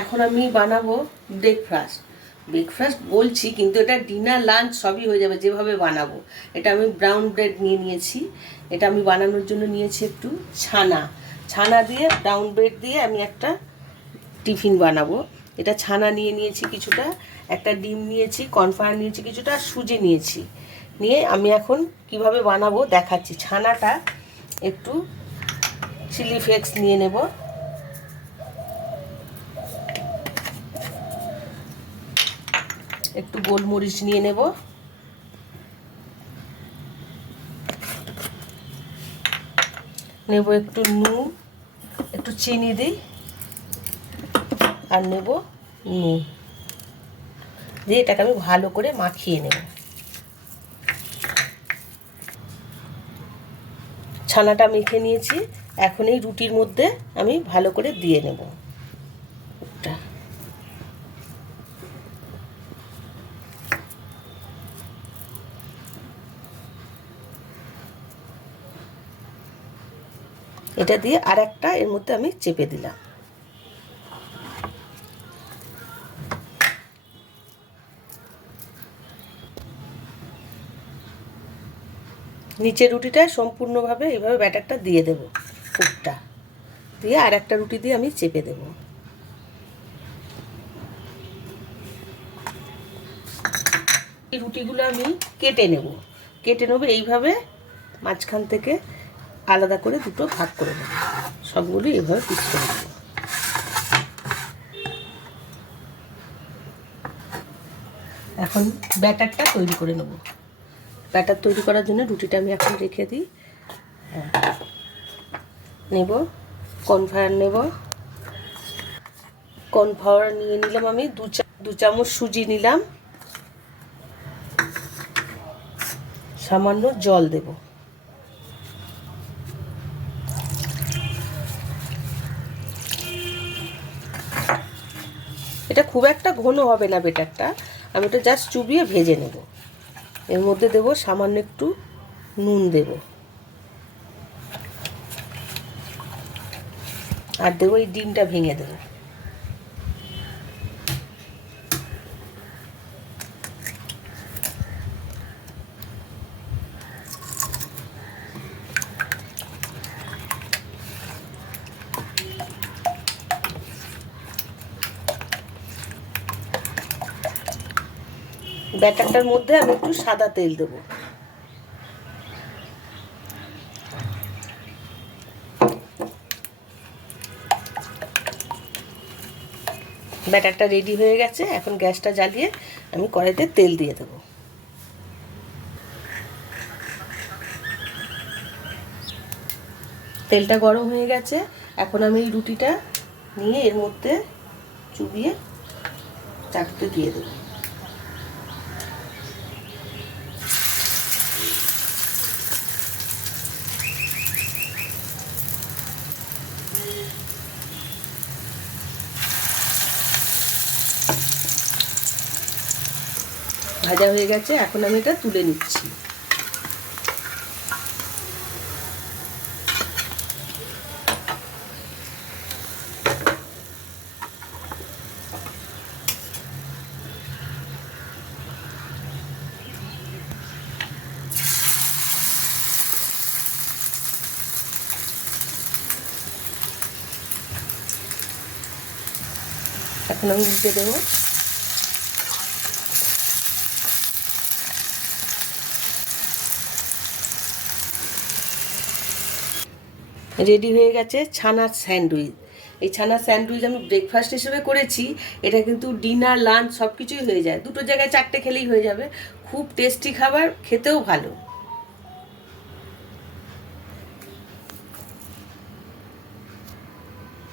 এখন আমি বানাবো ব্রেকফাস্ট বলছি, কিন্তু এটা ডিনার লাঞ্চ সবই হয়ে যাবে যেভাবে বানাবো। এটা আমি ব্রাউন ব্রেড নিয়েছি। এটা আমি বানানোর জন্য নিয়েছি একটু ছানা দিয়ে ব্রাউন ব্রেড দিয়ে আমি একটা টিফিন বানাবো। এটা ছানা নিয়েছি কিছুটা, একটা ডিম নিয়েছি, কর্নফ্লাওয়ার নিয়েছি কিছুটা, সুজি নিয়েছি। নিয়ে আমি এখন কিভাবে বানাবো দেখাচ্ছি। ছানাটা একটু চিলি ফ্লেক্স নিয়ে নেব, একটু গোলমরিচ নিয়ে নেব, একটু নুন, একটু চিনি দিই, আর নেব নুন দিয়ে এটাকে আমি ভালো করে মাখিয়ে নেব। ছানাটা মেখে নিয়েছি, এখন এই রুটির মধ্যে আমি ভালো করে দিয়ে নেব। এটা দিয়ে আর একটা এর মধ্যে আমি চেপে দিলাম। নিচের রুটিটা সম্পূর্ণভাবে এইভাবে ব্যাটারটা দিয়ে দেব, পুরটা দিয়ে আর একটা রুটি দিয়ে আমি চেপে দেব। এই রুটিগুলো আমি কেটে নেব এইভাবে মাঝখান থেকে আলাদা করে দুটো ভাগ করে নেব, সবগুলো এইভাবে পিস করে নেব। এখন ব্যাটারটা তৈরি করে নেব। ব্যাটার তৈরি করার জন্য রুটিটা আমি এখন রেখে দিই। নেব কর্নফ্লাওয়ার নিয়ে নিলাম আমি দু চামচ, সুজি নিলাম, সামান্য জল দেব। এটা খুব একটা ঘন হবে না ব্যাটারটা, আমি এটা জাস্ট চুবিয়ে ভেজে নেব। এর মধ্যে দেব সামান্য একটু নুন দেব, আর দেবো এই ডিমটা ভেঙে দেবো। ব্যাটারটার মধ্যে আমি একটু সাদা তেল দেবো। ব্যাটারটা রেডি হয়ে গেছে, এখন গ্যাসটা জ্বালিয়ে আমি কড়াইতে তেল দিয়ে দেবো। তেলটা গরম হয়ে গেছে, এখন আমি এই রুটিটা নিয়ে এর মধ্যে চুবিয়ে চাটুতে দিয়ে দেবো। ভাজা হয়ে গেছে, এখন আমি এটা তুলে নিচ্ছি। এখন আমি উল্টে দেবো। রেডি হয়ে গেছে ছানার স্যান্ডউইচ। এই ছানার স্যান্ডউইচ আমি ব্রেকফাস্ট হিসেবে করেছি, এটা কিন্তু ডিনার লাঞ্চ সব কিছুই হয়ে যায়, দুটো জায়গায় চারটে খেলেই হয়ে যাবে। খুব টেস্টি খাবার, খেতেও ভালো।